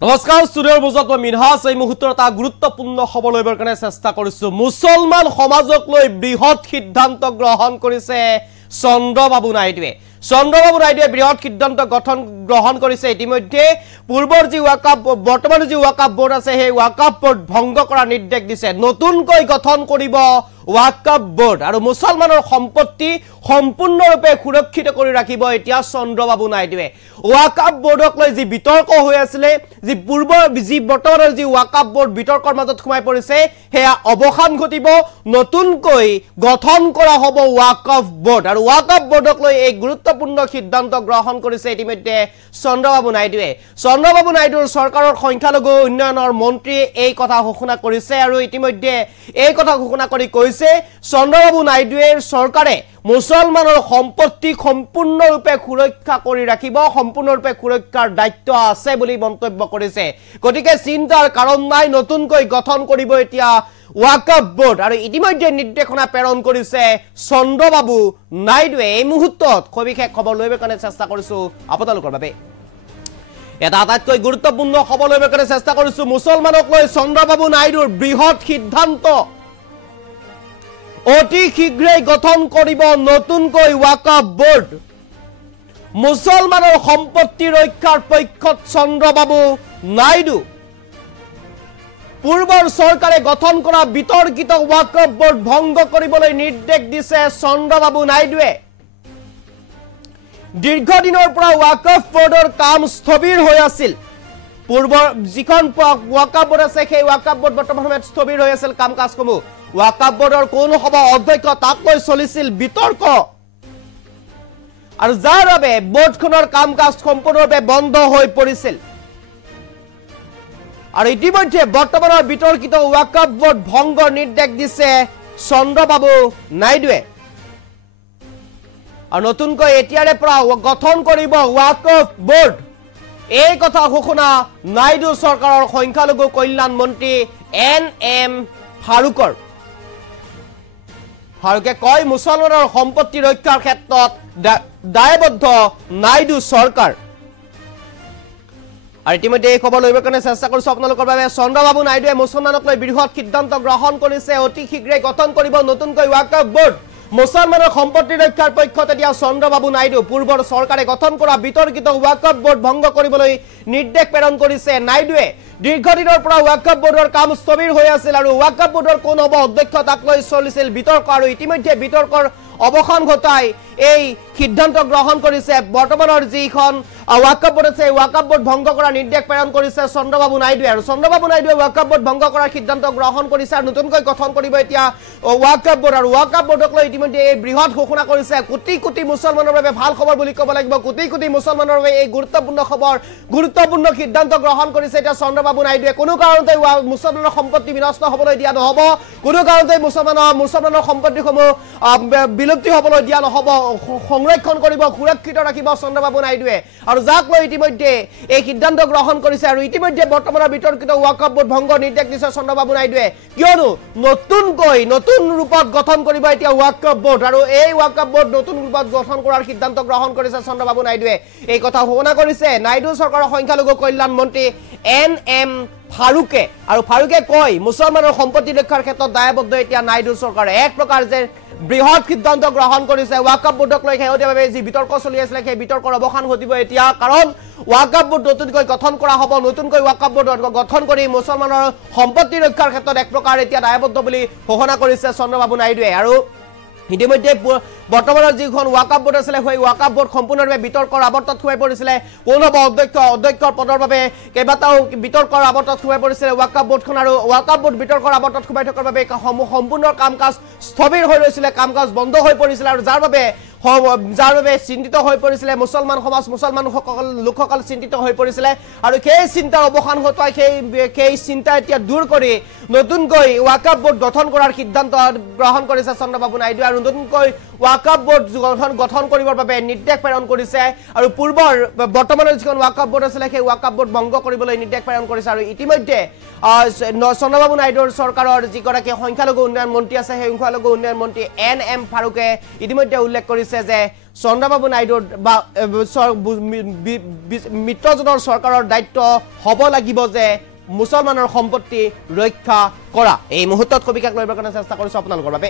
নমস্কাৰ ষ্টুডিঅ'ৰ বুজত মই মিনহাছ এই মুহূৰ্তৰ এটা গুৰুত্বপূৰ্ণ খবৰ লবৰ কাৰণে চেষ্টা কৰিছো মুছলমান সমাজক লৈ বৃহৎ সিদ্ধান্ত গ্ৰহণ কৰিছে চন্দ্ৰবাবু নাইডুৱে বৃহৎ সিদ্ধান্ত গ্ৰহণ কৰিছে ইতিমধ্যে পূৰ্বৰ যি ওয়াকাব বৰ্তমান যি ওয়াকাব বোৰ্ড আছে সেই ওয়াকাব বোৰ্ড ভংগ কৰা নিৰ্দেশ দিছে নতুনকৈ গঠন কৰিব ওয়াকাব বোৰ্ড আৰু মুছলমানৰ সম্পত্তি সম্পূৰ্ণৰূপে সুৰক্ষিত কৰি ৰাখিব এতিয়া চন্দ্ৰবাবু নাইডুৱে ওয়াকাব বোৰ্ডক লৈ যি বিতৰ্ক হৈ আছিল যি পূৰ্বৰ যি বৰ্তমানৰ যি ওয়াকাব বোৰ্ড বিতৰ্কৰ মাজত সোমাই পৰিছে হেয়া অৱসান ঘটিব নতুনকৈ গঠন কৰা হ'ব ওয়াকাব বোৰ্ড আৰু ওয়াকাব বোৰ্ডক লৈ এক গুৰুত্বপূৰ্ণ সিদ্ধান্ত গ্ৰহণ কৰিছে ইতিমধ্যে চন্দ্ৰবাবু নাইডুৰ চৰকাৰৰ সংখ্যালঘু উন্নয়নৰ মন্ত্ৰী এই কথা ঘোষণা কৰিছে আৰু ইতিমধ্যে এই কথা ঘোষণা কৰি কৈছে চন্দ্ৰবাবু নাইডুৰ চৰকাৰে মুছলমানৰ সম্পত্তি সম্পূৰ্ণৰূপে সুৰক্ষা কৰি ৰাখিব সম্পূৰ্ণৰূপে সুৰক্ষাৰ দায়িত্ব আছে বুলি মন্তব্য কৰিছে গতিকে চিন্তাৰ কাৰণ নাই নতুনকৈ গঠন কৰিব এতিয়া ওয়াকাব বোৰ্ড আৰু ইতিমধ্যে নিৰ্দেশনা প্ৰেৰণ কৰিছে চন্দ্ৰবাবু নাইডুৱে এই মুহূৰ্তত সবিশেষ খবৰ লইবৰ কাৰণে চেষ্টা কৰিছো আপোনালোকৰ বাবে এটা আটাইতকৈ গুৰুত্বপূৰ্ণ খবৰ লইবৰ কাৰণে চেষ্টা কৰিছো মুছলমানক লৈ চন্দ্ৰবাবু নাইডুৰ বৃহৎ সিদ্ধান্ত অতি শীঘ্ৰেই গঠন কৰিব নতুনকৈ ওয়াকাব বোৰ্ড মুছলমানৰ সম্পত্তি ৰক্ষাৰ পক্ষত চন্দ্ৰবাবু নাইডু পূৰ্বৰ চৰকাৰে গঠন কৰা বিতৰ্কিত ওয়াকাব বোৰ্ড ভংগ কৰিবলৈ নিৰ্দেশ দিছে চন্দ্ৰবাবু নাইডুৱে দীৰ্ঘদিনৰ পৰা ওয়াকাব বোৰ্ডৰ কাম স্থবিৰ হৈ আছিল পূৰ্বৰ যিখন ওয়াকাব বোৰ্ড আছে সেই ওয়াকাব বোৰ্ড বৰ্তমান সময়ত স্থবিৰ হৈ আছিল কাম কাজসমূহ ওয়াকাব বোৰ্ডৰ কোন সভা অধ্যক্ষ তাক লৈ চলিছিল বিতৰ্ক আৰু যাৰ বাবে বোৰ্ডখনৰ কাম কাজ সম্পূৰ্ণৰূপে বন্ধ হৈ পৰিছিল আৰু ইতিমধ্যে বৰ্তমানৰ বিতৰ্কিত ওয়াকাব বোৰ্ড ভংগৰ নিৰ্দেশ দিছে চন্দ্ৰবাবু নাইডুৱে আৰু নতুনকৈ এতিয়াৰে পৰা গঠন কৰিব ওয়াকাব বোৰ্ড এই কথা ঘোষণা নাইডু চৰকাৰৰ সংখ্যালঘু কল্যাণ মন্ত্ৰী এন ফাৰুকে কয় মুছলমানৰ সম্পত্তি ৰক্ষাৰ ক্ষেত্ৰত দায়বদ্ধ নাইডু চৰকাৰ আৰু ইতিমধ্যে এই খবৰ লইবৰ কাৰণে চেষ্টা কৰিছো আপোনালোকৰ বাবে চন্দ্ৰবাবু নাইডুৱে মুছলমানক লৈ বৃহৎ সিদ্ধান্ত গ্ৰহণ কৰিছে অতি শীঘ্ৰেই গঠন কৰিব নতুনকৈ ওয়াকাব বোৰ্ড মুছলমানৰ সম্পত্তি ৰক্ষাৰ পক্ষত এতিয়া চন্দ্ৰবাবু নাইডু পূৰ্বৰ চৰকাৰে গঠন কৰা বিতৰ্কিত ওয়াকাব বোৰ্ড ভংগ কৰিবলৈ নিৰ্দেশ প্ৰেৰণ কৰিছে নাইডুৱে দীৰ্ঘদিনৰ পৰা ওয়াকাব বোৰ্ডৰ কাম স্থবিৰ হৈ আছিল আৰু ওয়াকাব বোৰ্ডৰ কোন হ'ব অধ্যক্ষ তাক লৈ চলিছিল বিতৰ্ক আৰু ইতিমধ্যে বিতৰ্কৰ অৱসান ঘটাই এই সিদ্ধান্ত গ্ৰহণ কৰিছে বৰ্তমানৰ যিখন ওয়াকাব বোৰ্ড আছে ওয়াকাব বোৰ্ড ভংগ কৰাৰ নিৰ্দেশ প্ৰেৰণ কৰিছে চন্দ্ৰবাবু নাইডুৱে আৰু চন্দ্ৰবাবু নাইডুৱে ওয়াকাব বোৰ্ড ভংগ কৰাৰ সিদ্ধান্ত গ্ৰহণ কৰিছে আৰু নতুনকৈ গঠন কৰিব এতিয়া ওয়াকাব বোৰ্ড আৰু ওয়াকাব বোৰ্ডক লৈ ইতিমধ্যে এই বৃহৎ ঘোষণা কৰিছে কোটি কোটি মুছলমানৰ বাবে ভাল খবৰ বুলি ক'ব লাগিব কোটি কোটি মুছলমানৰ বাবে এই গুৰুত্বপূৰ্ণ খবৰ গুৰুত্বপূৰ্ণ সিদ্ধান্ত গ্ৰহণ কৰিছে এতিয়া চন্দ্ৰবাবু নাইডুৱে কোনো কাৰণতে মুছলমানৰ সম্পত্তি বিনষ্ট হ'বলৈ দিয়া নহ'ব কোনো কাৰণতে মুছলমানৰ সম্পত্তিসমূহ বিলুপ্তি হ'বলৈ দিয়া নহ'ব সংৰক্ষণ কৰিব সুৰক্ষিত ৰাখিব চন্দ্ৰবাবু নাইডুৱে আৰু যাক লৈ ইতিমধ্যে এই সিদ্ধান্ত গ্ৰহণ কৰিছে আৰু ইতিমধ্যে বৰ্তমানৰ বিতৰ্কিত ওয়াকাব বোৰ্ড ভংগৰ নিৰ্দেশ দিছে চন্দ্ৰবাবু নাইডুৱে কিয়নো নতুন ৰূপত গঠন কৰিব এতিয়া ওয়াকাব বোৰ্ড আৰু এই ওয়াকাব বোৰ্ড নতুন ৰূপত গঠন কৰাৰ সিদ্ধান্ত গ্ৰহণ কৰিছে চন্দ্ৰবাবু নাইডুৱে এই কথা ঘোষণা কৰিছে নাইডু চৰকাৰৰ সংখ্যালঘু কল্যাণ মন্ত্ৰী এন ফাৰুকে আৰু ফাৰুকে কয় মুছলমানৰ সম্পত্তি ৰক্ষাৰ ক্ষেত্ৰত দায়বদ্ধ এতিয়া নাইডু চৰকাৰে এক প্ৰকাৰ যে বৃহৎ সিদ্ধান্ত গ্ৰহণ কৰিছে ওয়াকাব বোৰ্ডক লৈ শেহতীয়াভাৱে যি বিতৰ্ক চলি আছিল সেই বিতৰ্কৰ অৱসান ঘটিব এতিয়া কাৰণ ওয়াকাব বোৰ্ড নতুনকৈ গঠন কৰা হ'ব নতুনকৈ ওয়াকাব বোৰ্ড গঠন কৰি মুছলমানৰ সম্পত্তি ৰক্ষাৰ ক্ষেত্ৰত এক প্ৰকাৰ এতিয়া দায়বদ্ধ বুলি ঘোষণা কৰিছে চন্দ্ৰবাবু নাইডুৱে আৰু ইতিমধ্যে বৰ্তমানৰ যিখন ওয়াকাব বোৰ্ড আছিল সেই ওয়াকাব বোৰ্ড সম্পূৰ্ণৰূপে বিতৰ্কৰ আৱৰ্তত সোমাই পৰিছিলে কোন হ'ব অধ্যক্ষৰ পদৰ বাবে কেইবাটাও বিতৰ্কৰ আৱৰ্তত সোমাই পৰিছিলে ওয়াকাব বোৰ্ডখন আৰু ওয়াকাব বোৰ্ড বিতৰ্কৰ আৱৰ্তত সোমাই থকাৰ বাবে সম্পূৰ্ণ কাম কাজ স্থবিৰ হৈ ৰৈছিলে কাম কাজ বন্ধ হৈ পৰিছিলে আৰু যাৰ বাবে চিন্তিত হৈ পৰিছিলে মুছলমান সমাজ মুছলমান লোকসকল চিন্তিত হৈ পৰিছিলে আৰু সেই চিন্তাৰ অৱসান ঘটাই সেই চিন্তা এতিয়া দূৰ কৰি নতুনকৈ ওয়াকাব বোৰ্ড গঠন কৰাৰ সিদ্ধান্ত গ্ৰহণ কৰিছে চন্দ্ৰবাবু নাইডু আৰু নতুনকৈ ওয়াকাব বোৰ্ড গঠন কৰিবৰ বাবে নিৰ্দেশ প্ৰেৰণ কৰিছে আৰু পূৰ্বৰ বৰ্তমানৰ যিখন ওয়াকাব বোৰ্ড আছিল সেই ওয়াকাব বোৰ্ড ভংগ কৰিবলৈ নিৰ্দেশ প্ৰেৰণ কৰিছে আৰু ইতিমধ্যে চন্দ্ৰবাবু নাইডুৰ চৰকাৰৰ যিগৰাকী সংখ্যালঘু উন্নয়ন মন্ত্ৰী আছে সেই সংখ্যালঘু উন্নয়ন মন্ত্ৰী এন ফাৰুকে ইতিমধ্যে উল্লেখ কৰিছে যে চন্দ্ৰবাবু নাইডুৰ বা মিত্ৰজোঁটৰ চৰকাৰৰ দায়িত্ব হ'ব লাগিব যে মুছলমানৰ সম্পত্তি ৰক্ষা কৰা। এই মুহূৰ্তত কবিকাক লৈ কাৰণে চেষ্টা কৰিছোঁ আপোনালোকৰ বাবে।